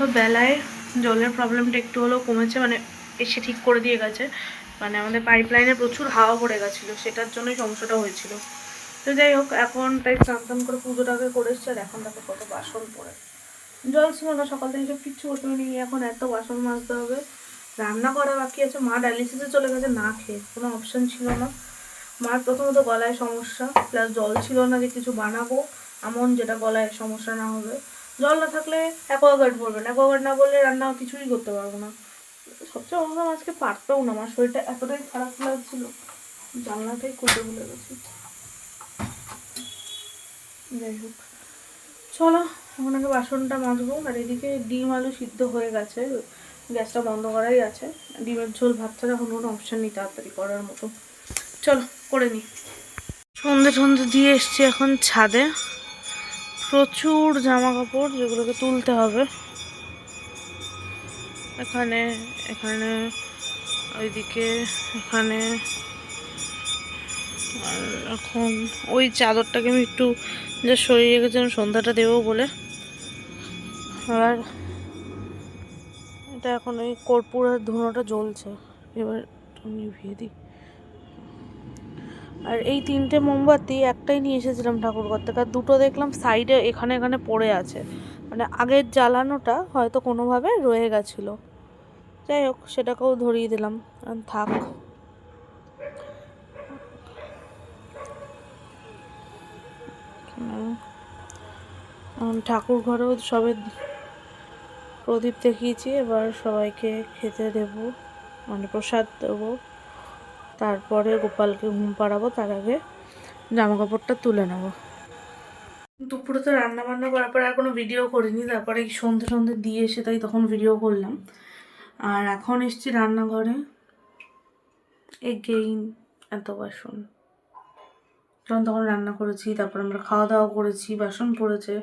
সন্ধ্যাবেলায় জলের প্রবলেমটা একটু হলেও কমেছে মানে এসে ঠিক করে দিয়ে গেছে। মানে আমাদের পাইপ লাইনে প্রচুর হাওয়া পড়ে গেছিল, সেটার জন্যই সমস্যাটা হয়েছিল। তো যাই হোক, এখন তাই স্নান টান করে পুজোটাকে করে এসছে, আর এখন দেখো কত বাসন পড়ে। জল ছিল না, সকাল থেকে সব কিচ্ছু করতে পারিনি এখন এত বাসন মাজতে হবে। রান্না করা বাকি আছে, মা ডায়ালিসিসে চলে গেছে, না খেয়ে, কোনো অপশন ছিল না। মার প্রথমত গলায় সমস্যা প্লাস জল ছিল না যে কিছু বানাবো, এমন যেটা গলায় সমস্যা না হবে। জল না থাকলে অ্যাকোয়াগার্ড বলবেন অ্যাকোয়াগার্ড না বললে রান্না কিছুই করতে পারব না। সবচেয়ে কথা আজকে পারতেও না। আমার শরীরটা এতটাই খারাপ লাগছিল। জানলাটাই খুলতে ভুলে গেছি। যাই হোক। চলো, এখন আগে বাসনটা মাজবো। আর এদিকে ডিম আলু সিদ্ধ হয়ে গেছে। গ্যাসটা বন্ধ করাই আছে। ডিমের ঝোল, ভাত ছাড়া কোনো কোনো অপশান নেই তাড়াতাড়ি করার মতো। চলো, করে নিই সন্ধে সন্ধে দিয়ে এসছি এখন ছাদে। প্রচুর জামা কাপড় যেগুলোকে তুলতে হবে। এখানে এখানে, ওইদিকে, এখানে। আর এখন ওই চাদরটাকে আমি একটু যা সরিয়ে রেখেছিলাম সন্ধ্যাটা দেবো বলে। আর এটা এখন ওই কর্পূরের ধুনোটা জ্বলছে। এবার নিভিয়ে দিই। আর এই তিনটে মোমবাতি একটাই নিয়ে এসেছিলাম ঠাকুরঘর থেকে আর দুটো দেখলাম সাইডে এখানে এখানে পড়ে আছে। মানে আগের জ্বালানোটা হয়তো কোনোভাবে রয়ে গেছিল। যাই হোক, সেটাকেও ধরিয়ে দিলাম। থাক। ঠাকুর ঘরেও সবে প্রদীপ দেখিয়েছি, এবার সবাইকে খেতে দেব মানে প্রসাদ দেবো। তারপরে গোপালকে ঘুম পাড়াবো, তার আগে জামা কাপড়টা তুলে নেব। দুপুরে তো রান্না বান্না করার পরে আর কোনো ভিডিও করিনি, তারপরে সন্ধে সন্ধে দিয়ে এসে তাই তখন ভিডিও করলাম। আর এখন এসছি রান্নাঘরে। এগেইন এত বাসন। যখন তখন রান্না করেছি, তারপর আমরা খাওয়া দাওয়া করেছি, বাসন পড়েছে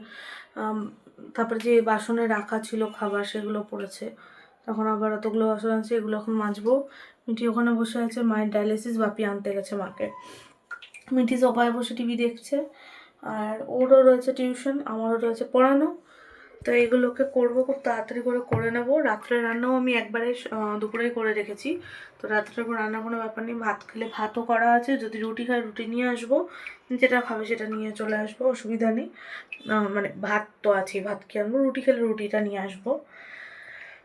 তারপরে যে বাসনে রাখা ছিল খাবার, সেগুলো পড়েছে। তখন আবার এতগুলো বাসন আছে এগুলো এখন মাজবো। মিটি ওখানে বসে আছে, মায়ের ডায়ালিসিস বাপি আনতে গেছে মাকে। মিটি সোফায় বসে টিভি দেখছে, আর ওরও রয়েছে টিউশন আমারও রয়েছে পড়ানো। তো এগুলোকে করব, খুব তাড়াতাড়ি করে করে নেব। রাত্রে রান্নাও আমি একবারে দুপুরেই করে রেখেছি। তো রাত্রে রান্না কোনো ব্যাপার নেই, ভাত খেলে ভাতও করা আছে। যদি রুটি খাই রুটি নিয়ে আসব, যেটা খাবে সেটা নিয়ে চলে আসব, অসুবিধা নেই। মানে ভাত তো আছেই, ভাত খেয়ে আনব? রুটি খেলে রুটিটা নিয়ে আসব।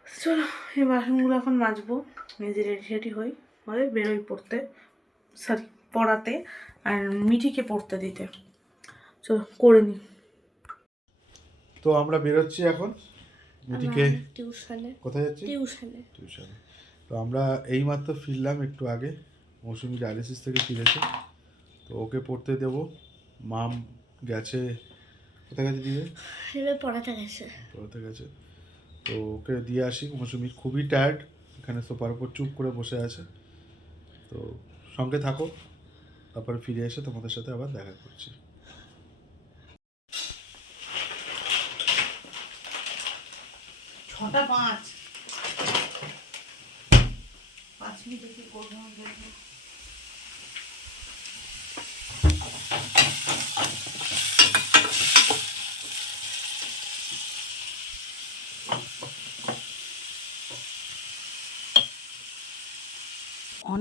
চলো এই বাসনগুলো এখন মাজবো নিজে রেডি রেডি হই হয়ে বেরোই পড়তে সরি পড়াতে আর মিঠিকে পড়তে দিতে। চলো করে নিই তো আমরা বেরোচ্ছি এখন। মিটিকে টিউশনে। কোথায় যাচ্ছি? টিউশনে। টিউশনে। তো আমরা এইমাত্র ফিরলাম একটু আগে মৌসুমি ডায়ালিসিস থেকে ফিরেছে। তো ওকে পড়তে দেব। মাম গেছে কোথায় গেছে দিয়ে পড়াতে গেছে। পড়তে গেছে। তো ওকে দিয়ে আসি। মৌসুমি খুবই টায়ার্ড এখানে সোফার উপর চুপ করে বসে আছে। তো সঙ্গে থাকো, তারপরে ফিরে এসে তোমাদের সাথে আবার দেখা করছি। ছটা পাঁচ। পাঁচ কি করব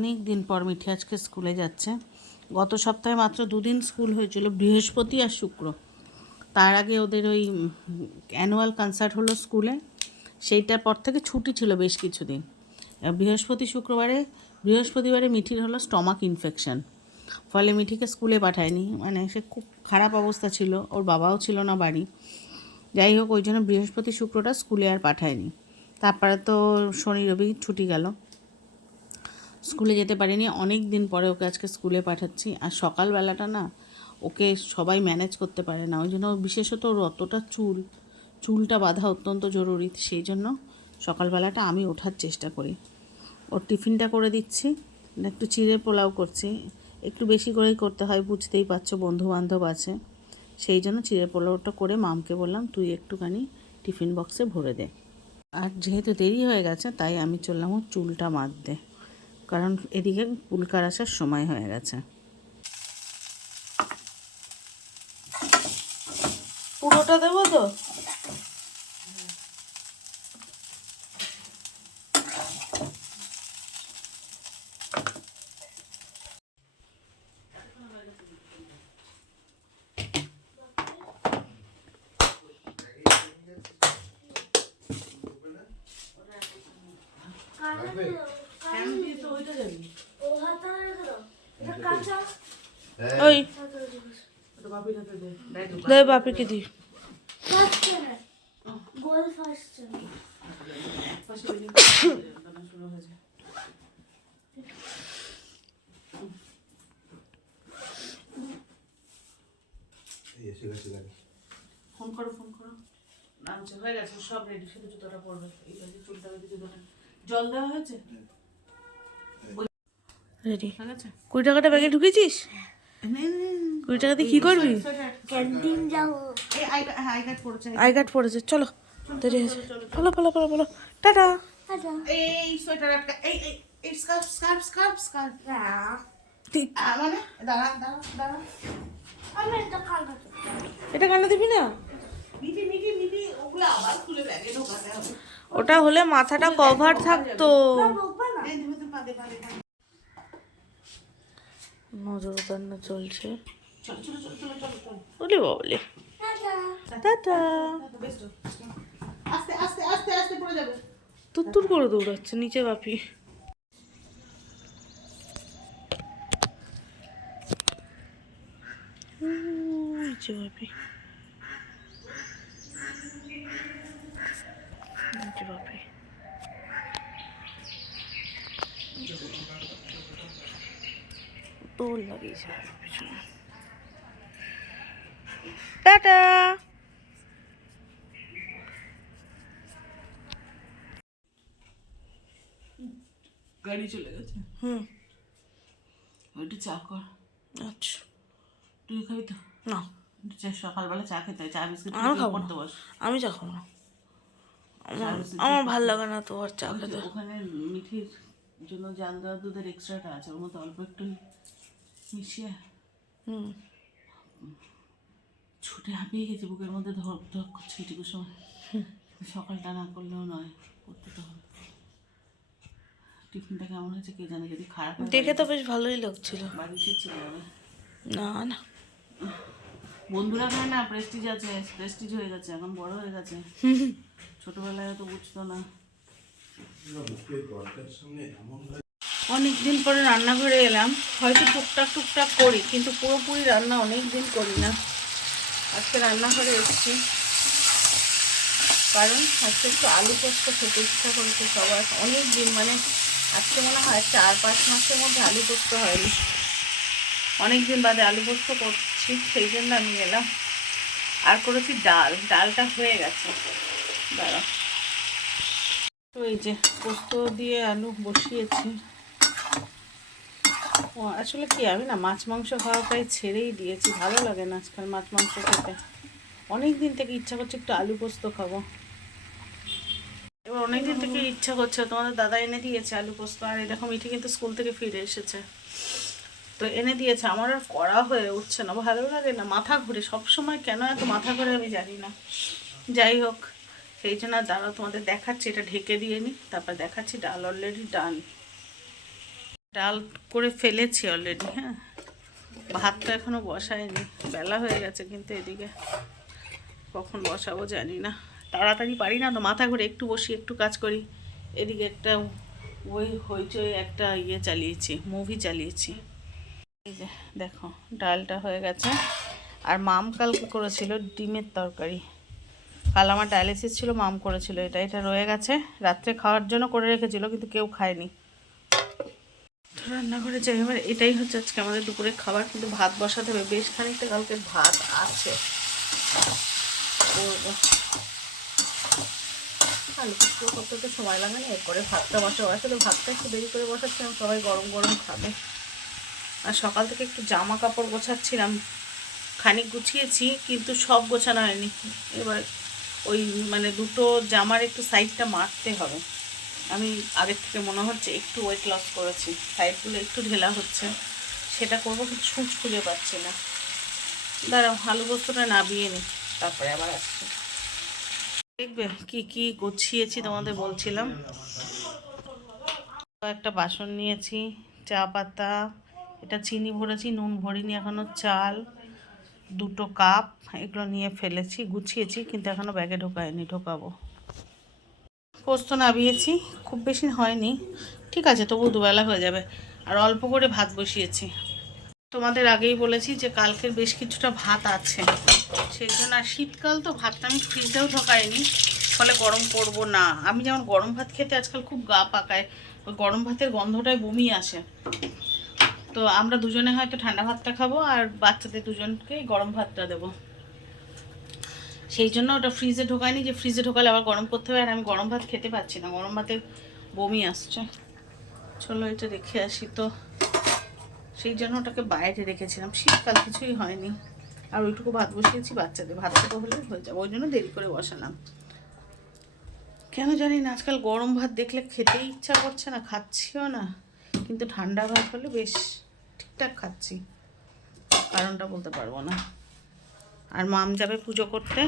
অনেক দিন পর মিঠি আজকে স্কুলে যাচ্ছে। গত সপ্তাহে মাত্র দুদিন স্কুল হয়েছিল, বৃহস্পতি আর শুক্র। তার আগে ওদের ওই অ্যানুয়াল কনসার্ট হলো স্কুলে। সেইটার পর থেকে ছুটি ছিল বেশ কিছুদিন। বৃহস্পতি শুক্রবারে, বৃহস্পতিবারে মিঠির হলো স্টমাক ইনফেকশান। ফলে মিঠিকে স্কুলে পাঠায়নি। মানে সে খুব খারাপ অবস্থা ছিল, ওর বাবাও ছিল না বাড়ি। যাই হোক, ওই জন্য বৃহস্পতি শুক্রটা স্কুলে আর পাঠায়নি। তারপরে তো শনি রবি ছুটি গেল। স্কুলে যেতে পারিনি। অনেক দিন পরে ওকে আজকে স্কুলে পাঠাচ্ছি। আর সকালবেলাটা না ওকে সবাই ম্যানেজ করতে পারে না। ওই জন্য বিশেষত ওর অতটা চুল, চুলটা বাঁধা অত্যন্ত জরুরি। সেই জন্য সকালবেলাটা আমি ওঠার চেষ্টা করি। ওর টিফিনটা করে দিচ্ছি। একটু চিড়ে পোলাও করছি। একটু বেশি করেই করতে হয়, বুঝতেই পারছ বন্ধু বান্ধব আছে। সেই জন্য চিড়ে পোলাওটা করে মামকে বললাম, তুই একটুখানি টিফিন বক্সে ভরে দে। আর যেহেতু দেরি হয়ে গেছে, তাই আমি চললাম ওর চুলটা মারতে কারণ এদিকে পুলকার আসার সময় হয়ে গেছে পুরোটা দেবো তো Thank you. ওই দে বাপিকে দি ফোন করো ফোন করো নামছে হয়ে গেছে সব রেডি শুধু জুতোটা পড়বে এই যে চুলটা বেঁধে জুতোটা জল দেওয়া হয়েছে রেডি কুড়ি টাকাটা ব্যাগে ঢুকেছিস। কুড়ি টাকা দিয়ে কি করবি? ক্যান্টিন যাব। এই আই কার্ড- হ্যাঁ আই কার্ড পড়েছে আই কার্ড। পড়েছে চলো। দেরি হয়েছে। চলো চলো। চলো চলো টাটা। এই সোয়েটার আটকা এই এই এই স্কার্ফ স্কার্ফ স্কার্ফ স্কার্ফ। ঠিক। মানে? দাঁড়া দাঁড়া দাঁড়া। আমি একটা কালো এটা কেন দিবি না? মিটি মিটি মিটি ওগুলো আবার খুলে ব্যাগে ওটা হলে মাথাটা কভার থাকতো। নজর কান্না চলছে। চলো চলো চলো চলো চলো চলো। বলি বাবলি। টাটা। তুত্তুর করে দৌড়াচ্ছে নিচে বাপি। নিচে বাপি নিচে বাপি দৌড় লাগিয়েছে বাপির পিছনে। টাটা! গাড়ি চলে গেছে? হুম। ওইটা চা কর। আচ্ছা। তুই খাবি তো? না। সকালবেলা চা খেতে চা বিস্কুট আমি খাব আমি চা খাব না। আমার আমার ভালো লাগে না তো আর চা খেতে। ওখানে মিঠির জন্য জান দেওয়া দুধের এক্সট্রাটা আছে। ওর মধ্যে অল্প একটু মিশিয়ে হুম। ছুটে হাঁপিয়ে গেছে বুকের মধ্যে ধর ধর করছে এটুকু সময়। সকালটা না করলেও নয় করতে তো হবে। টিফিনটা কেমন হয়েছে কে জানে যদি খারাপ হয় দেখে তো বেশ ভালোই লাগছিল। বাড়ি এসে চলে যাবে না না। বন্ধুরা খায় না প্রেস্টিজ আছে প্রেস্টিজ হয়ে গেছে এখন বড় হয়ে গেছে। ছোটবেলায় তো বুঝতো না। অনেক দিন পরে রান্নাঘরে এলাম। হয়তো টুকটাক টুকটাক করি, কিন্তু পুরোপুরি রান্না অনেক দিন করি না। আজকে রান্নাঘরে এসেছি। কারণ আজকে একটু আলু পোস্ত খেতে ইচ্ছা করেছে সবার। অনেক দিন মানে আজকে মনে হয় চার পাঁচ মাসের মধ্যে আলু পোস্ত হয়নি। অনেক দিন বাদে আলু পোস্ত করছি, সেই জন্য আমি এলাম। আর করেছি ডাল, ডালটা হয়ে গেছে। দাঁড়া। তো এই যে পোস্ত দিয়ে আলু বসিয়েছি। আসলে কি, আমি না মাছ মাংস খাওয়া প্রায় ছেড়েই দিয়েছি। ভালো লাগে না আজকাল মাছ মাংস খেতে। অনেক দিন থেকে ইচ্ছা করছে একটু আলু পোস্ত খাব। এবার অনেক দিন থেকে ইচ্ছা করছে, তোমাদের দাদা এনে দিয়েছে আলু পোস্ত, আর দেখো মিঠি কিন্তু স্কুল থেকে ফিরে এসেছে। তো এনে দিয়েছে, আমার আর করা হয়ে উঠছে না ভালো লাগে না, মাথা ঘুরে সব সময় কেন এত মাথা ঘুরে আমি জানি না। যাই হোক, সেই জন্য দাঁড়াও, তোমাদের দেখাচ্ছি, এটা ঢেকে দিয়ে নি, তারপর দেখাচ্ছি, ডাল অলরেডি ডান ডাল করে ফেলেছি অলরেডি হ্যাঁ। ভাতটা এখনও বসায়নি, বেলা হয়ে গেছে কিন্তু এদিকে কখন বসাবো জানি না। তাড়াতাড়ি পারি না তো, মাথা ঘুরে একটু বসি, একটু কাজ করি। এদিকে একটা ওই হইচই একটা ইয়ে চালিয়েছি মুভি চালিয়েছি। এই যে, দেখো, ডালটা হয়ে গেছে। আর মাম কালকে করেছিল ডিমের তরকারি। কাল আমার ডায়ালিসিস ছিল, মাম করেছিল এটা। এটা রয়ে গেছে, রাত্রে খাওয়ার জন্য করে রেখেছিল, কিন্তু কেউ খায়নি। তো রান্নাঘরে যাই, এবার এটাই হচ্ছে আজকে আমাদের দুপুরে খাবার, কিন্তু ভাত বসাতে হবে। বেশ খানিকটা কালকে ভাত আছে। করতে তো সময় লাগে না, এরপরে ভাতটা বসাবো। আসলে ভাতটা একটু দেরি করে বসাচ্ছিলাম, সবাই গরম গরম খাবে। আর সকাল থেকে একটু জামা কাপড় গোছাচ্ছিলাম। খানিক গুছিয়েছি, কিন্তু সব গোছানো হয়নি। এবার ওই মানে দুটো জামার একটু সাইডটা মারতে হবে। আমি আগের থেকে মনে হচ্ছে একটু ওয়েট লস করেছি। সাইডগুলো একটু ঢেলা হচ্ছে। সেটা করব কিন্তু ছুঁচ খুঁজে পাচ্ছি না। দাঁড়াও, আলু পোস্তটা নামিয়ে নি। তারপরে আবার আসছি। দেখবে কি কি গুছিয়েছি তোমাদের বলছিলাম। একটা বাসন নিয়েছি, চা পাতা, এটা চিনি ভরেছি, নুন ভরিনি এখনও চাল, দুটো কাপ, এগুলো নিয়ে ফেলেছি, গুছিয়েছি, কিন্তু এখনও ব্যাগে ঢোকায়নি, ঢোকাবো। পোস্ত নাবিয়েছি, খুব বেশি হয়নি। ঠিক আছে তবু দুবেলা হয়ে যাবে। আর অল্প করে ভাত বসিয়েছি। তোমাদের আগেই বলেছি যে কালকের বেশ কিছুটা ভাত আছে। সেই জন্য আর শীতকাল তো, ভাতটা আমি ফ্রিজেও ঢোকাইনি। ফলে গরম করব না। আমি যেমন গরম ভাত খেতে আজকাল খুব গা পাকায়, ওই গরম ভাতের গন্ধটায় বমি আসে। তো আমরা দুজনে হয়তো ঠান্ডা ভাতটা খাব, আর বাচ্চাদের দুজনকে গরম ভাতটা দেবো। সেই জন্য ওটা ফ্রিজে ঢোকায়নি যে ফ্রিজে ঢোকালে আবার গরম করতে হবে, আর আমি গরম ভাত খেতে পাচ্ছি না। গরম ভাতে বমি আসছে। চলো এটা রেখে আসি তো। সেই জন্য ওটাকে বাইরে রেখেছিলাম। শীতকাল কিছুই হয়নি। আর ওইটুকু ভাত বসিয়েছি, বাচ্চাদের ভাত ভাতটুকু হলে হয়ে যাবে। ওই জন্য দেরি করে বসালাম। কেন জানি না, আজকাল গরম ভাত দেখলে খেতেই ইচ্ছা করছে না, খাচ্ছিও না। কিন্তু ঠান্ডা ভাত হলে বেশ ঠিকঠাক খাচ্ছি। কারণটা বলতে পারব না। আর মাম যাবে পুজো করতে।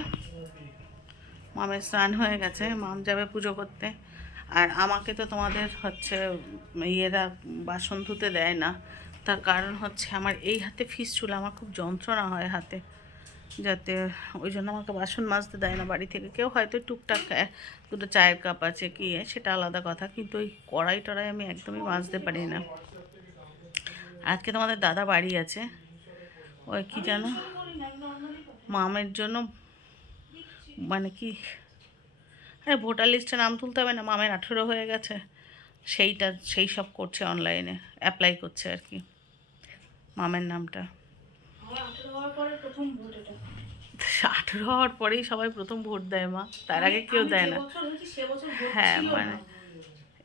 মামের স্নান হয়ে গেছে, মাম যাবে পুজো করতে। আর আমাকে তো তোমাদের হচ্ছে ইয়েরা বাসন ধুতে দেয় না। তার কারণ হচ্ছে আমার এই হাতে ফিস চুল আমার খুব যন্ত্রণা হয় হাতে। যাতে ওই জন্য আমাকে বাসন মাজতে দেয় না। বাড়ি থেকে কেউ হয়তো টুকটাক দুটো চায়ের কাপ আছে কি সেটা আলাদা কথা। কিন্তু ওই কড়াই টড়াই আমি একদমই মাজতে পারি না। আজকে তোমাদের দাদা বাড়ি আছে। ওই কি জানো? মামের জন্য মানে কি আরে ভোটার লিস্টে নাম তুলতে হবে না মামের আঠেরো হয়ে গেছে। সেইটা সেই সব করছে অনলাইনে অ্যাপ্লাই করছে আর কি মামের নামটা। আঠেরো হওয়ার পরেই সবাই প্রথম ভোট দেয় মা তার আগে কেউ দেয় না। হ্যাঁ মানে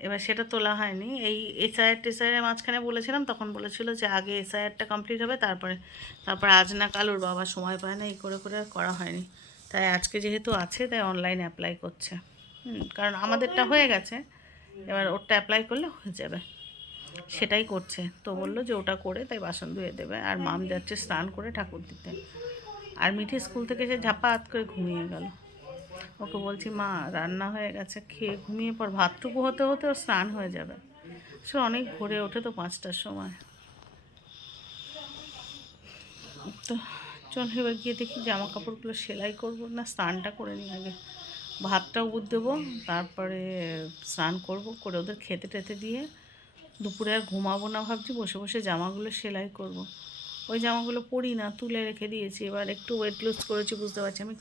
এবার সেটা তোলা হয়নি। এই এসআইআর টেসআইআর মাঝখানে বলেছিলাম, তখন বলেছিল যে আগে এসআইআরটা কমপ্লিট হবে, তারপরে তারপরে আজ না কাল ওর বাবা সময় পায় না, এই করে করে করা হয়নি। তাই আজকে যেহেতু আছে, তাই অনলাইন অ্যাপ্লাই করছে। কারণ আমাদেরটা হয়ে গেছে, এবার ওরটা অ্যাপ্লাই করলে হয়ে যাবে। সেটাই করছে। তো বলল যে ওটা করে, তাই বাসন ধুয়ে দেবে। আর মাম যাচ্ছে স্নান করে ঠাকুর দিতে। আর মিঠি স্কুল থেকে এসে ঝাপা হাত করে ঘুমিয়ে গেল। ওকে বলছি, মা, রান্না হয়ে গেছে, খেয়ে ঘুমিয়ে পর ভাতটুকু হতে হতে ওর স্নান হয়ে যাবে। সে অনেক ভোরে ওঠে তো পাঁচটার সময়। তো চল এবার গিয়ে দেখি জামা কাপড়গুলো সেলাই করব না, স্নানটা করে নিই আগে। ভাতটাও বুধ দেবো, তারপরে স্নান করব, করে ওদের খেতে টেতে দিয়ে দুপুরে আর ঘুমাবো না ভাবছি, বসে বসে জামাগুলো সেলাই করব। ওই জামাগুলো পরি না, তুলে রেখে দিয়েছি, এবার একটু ওয়েট লুজ করেছি, বুঝতে পারছি। আমি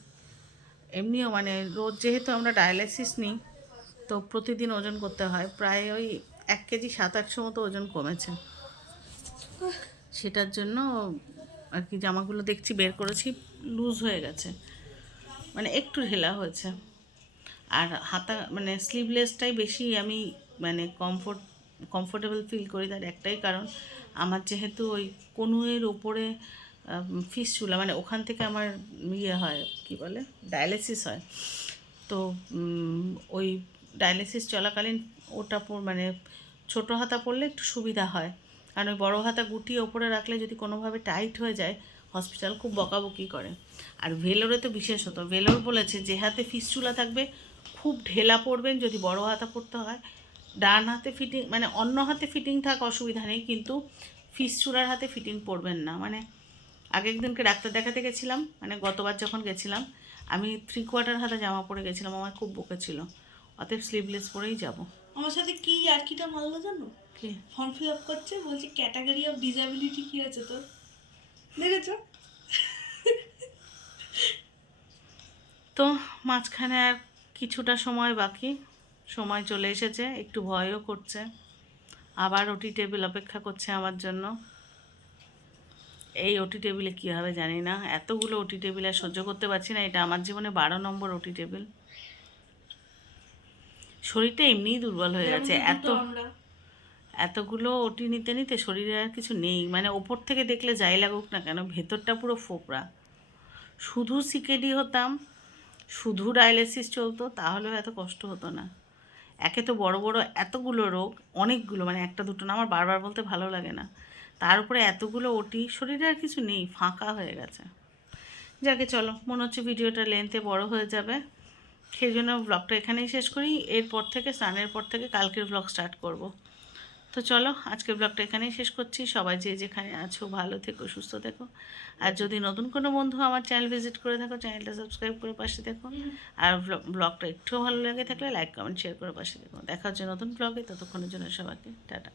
এমনিও মানে রোজ যেহেতু আমরা ডায়ালিসিস নিই, তো প্রতিদিন ওজন করতে হয়। প্রায় ওই এক কেজি সাত আটশো মতো ওজন কমেছে। সেটার জন্য আর কি জামাগুলো দেখছি বের করেছি, লুজ হয়ে গেছে। মানে একটু ঢেলা হয়েছে। আর হাতা মানে স্লিভলেসটাই বেশি আমি মানে কমফোর্ট কমফোর্টেবল ফিল করি তার একটাই কারণ, আমার যেহেতু ওই কনুয়ের ওপরে ফিস চুলা মানে ওখান থেকে আমার ইয়ে হয়, কি বলে ডায়ালিসিস হয়। তো ওই ডায়ালিসিস চলাকালীন ওটা মানে ছোটো হাতা পরলে একটু সুবিধা হয়। কারণ ওই বড়ো হাতা গুটিয়ে ওপরে রাখলে যদি কোনোভাবে টাইট হয়ে যায় হসপিটাল খুব বকাবকি করে। আর ভেলোরে তো বিশেষত, ভেলোর বলেছে যে হাতে ফিসচুলা থাকবে, খুব ঢেলা পড়বেন যদি বড় হাতা পড়তে হয়। ডান হাতে ফিটিং মানে অন্য হাতে ফিটিং থাক অসুবিধা নেই, কিন্তু ফিসচুলার হাতে ফিটিং পড়বেন না। মানে আগে একদিনকে ডাক্তার দেখাতে গেছিলাম মানে গতবার যখন গেছিলাম আমি থ্রি কোয়ার্টার হাতে জামা পরে গেছিলাম আমার খুব বকেছিল অতএব স্লিভলেস পরেই যাব। আমার সাথে কি আর কিটা মারলো জানো? কি? ফর্ম ফিল আপ করছে বলছে ক্যাটাগরি অফ ডিসএবিলিটি কি আছে তোর? দেখেছ? তো মাঝখানে আর কিছুটা সময় বাকি সময় চলে এসেছে একটু ভয়ও করছে। আবার ওটি টেবিল অপেক্ষা করছে আমার জন্য। এই ওটি টেবিলে কী হবে জানি না? এতগুলো ওটি টেবিল আর সহ্য করতে পারছি না। এটা আমার জীবনে বারো নম্বর ওটি টেবিল শরীরটা এমনিই দুর্বল হয়ে গেছে। এত এতগুলো ওটি নিতে নিতে শরীরে আর কিছু নেই। মানে ওপর থেকে দেখলে যাই লাগুক না কেন ভেতরটা পুরো ফোপড়া। শুধু সিকেডি হতাম শুধু ডায়ালিসিস চলতো তাহলেও এত কষ্ট হতো না। একে তো বড় বড় এতগুলো রোগ অনেকগুলো মানে একটা দুটো না আমার বারবার বলতে ভালো লাগে না। তার উপরে এতগুলো ওটি শরীরে আর কিছু নেই, ফাঁকা হয়ে গেছে। যাকে চলো, মনে হচ্ছে ভিডিওটা লেন্থে বড় হয়ে যাবে। সেই জন্য ব্লগটা এখানেই শেষ করি। এরপর থেকে, স্নানের পর থেকে কালকের ব্লগ স্টার্ট করব। তো চলো, আজকের ব্লগটা এখানেই শেষ করছি। সবাই যে যেখানে আছো, ভালো থেকো, সুস্থ থেকো। আর যদি নতুন কোনো বন্ধু আমার চ্যানেল ভিজিট করে থাকো চ্যানেলটা সাবস্ক্রাইব করে পাশে দেখো আর ব্লগটা একটু ভালো লেগে থাকলে লাইক কমেন্ট শেয়ার করে পাশে দেখো দেখা হচ্ছে নতুন ব্লগে ততক্ষণের জন্য সবাইকে, টাটা।